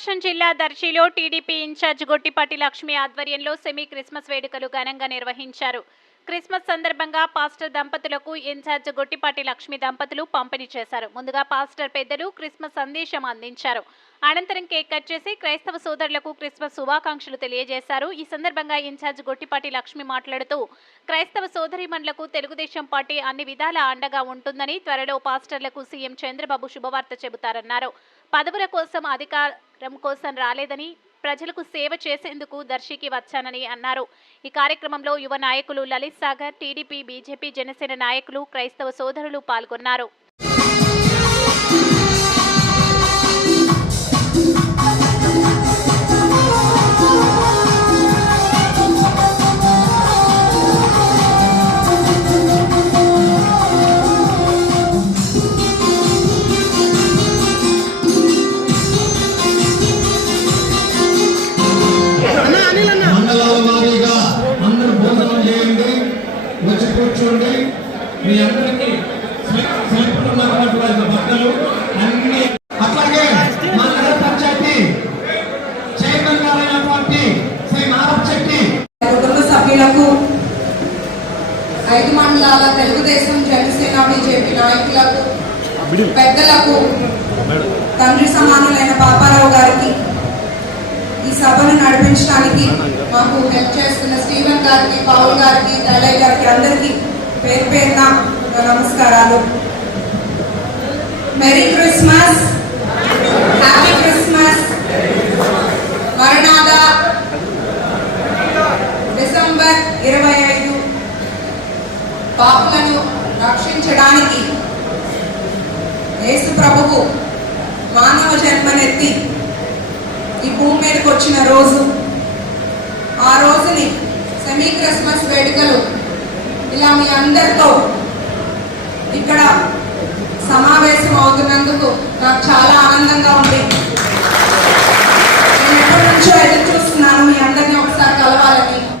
ప్రకాశం జిల్లా దర్శిలో TDP in charge Gottipati Lakshmi ఆధ్వర్యంలో semi Christmas వేడుకలు ఘనంగా నిర్వహించారు. క్రిస్మస్ సందర్భంగా పాస్టర్ దంపతులకు ఇన్ఛార్జ్ గొట్టిపాటి లక్ష్మి దంపతులు పంపిణీ చేశారు. ముందుగా పాస్టర్ పెద్దలు క్రిస్మస్ సందేశం అందించారు. అనంతరం కేక్ కట్ చేసి క్రైస్తవ సోదరులకు క్రిస్మస్ శుభాకాంక్షలు తెలియజేశారు. ఈ సందర్భంగా ఇన్ఛార్జ్ గొట్టిపాటి లక్ష్మి మాట్లాడుతూ క్రైస్తవ సోదరిమణులకు తెలుగుదేశం పార్టీ అన్ని విధాల అండగా ఉంటుందని త్వరలో పాస్టర్లకు సీఎం చంద్రబాబు శుభవార్త చెబుతారన్నారు. పదవుల కోసం అధికారం కోసం రాలేదని ప్రజలకు సేవ చేసేందుకు దర్శికి వచ్చానని అన్నారు. ఈ కార్యక్రమంలో యువ నాయకులు లలిత్ సాగర్ టీడీపీ బీజేపీ జనసేన నాయకులు క్రైస్తవ సోదరులు పాల్గొన్నారు. వచ్చి కూర్చోండి. మీ అందరికీ సెలవున్నటువంటి వారి అన్ని అట్లాగే మా నగర పంచాయతీ చైర్మన్ గారైనటువంటి శ్రీ నారప్ శెట్టి కుటుంబ సభ్యులకు ఐదు మండలాల తెలుగుదేశం జనసేన బీజేపీ నాయకులకు పెద్దలకు తండ్రి సమానులైన పాపారావు గారికి ఈ సభను నడిపించడానికి మాకు హెల్ప్ చేస్తున్న స్టీవెన్ గారికి పావుల్ గారికి దళయ్య గారికి అందరికీ పేరు పేరున నమస్కారాలు. మెరీ క్రిస్మస్ హ్యాపీ క్రిస్మస్ మరణాద డిసెంబర్ ఇరవై ఐదు. పాపులను రక్షించడానికి యేసు ప్రభువు మానవ జన్మనెత్తి ఈ భూమి మీదకి వచ్చిన రోజు ఆ రోజుని సెమీ క్రిస్మస్ వేడుకలు ఇలా మీ అందరితో ఇక్కడ సమావేశం అవుతున్నందుకు నాకు చాలా ఆనందంగా ఉంది. నేను ఎప్పటి నుంచో ఎదురు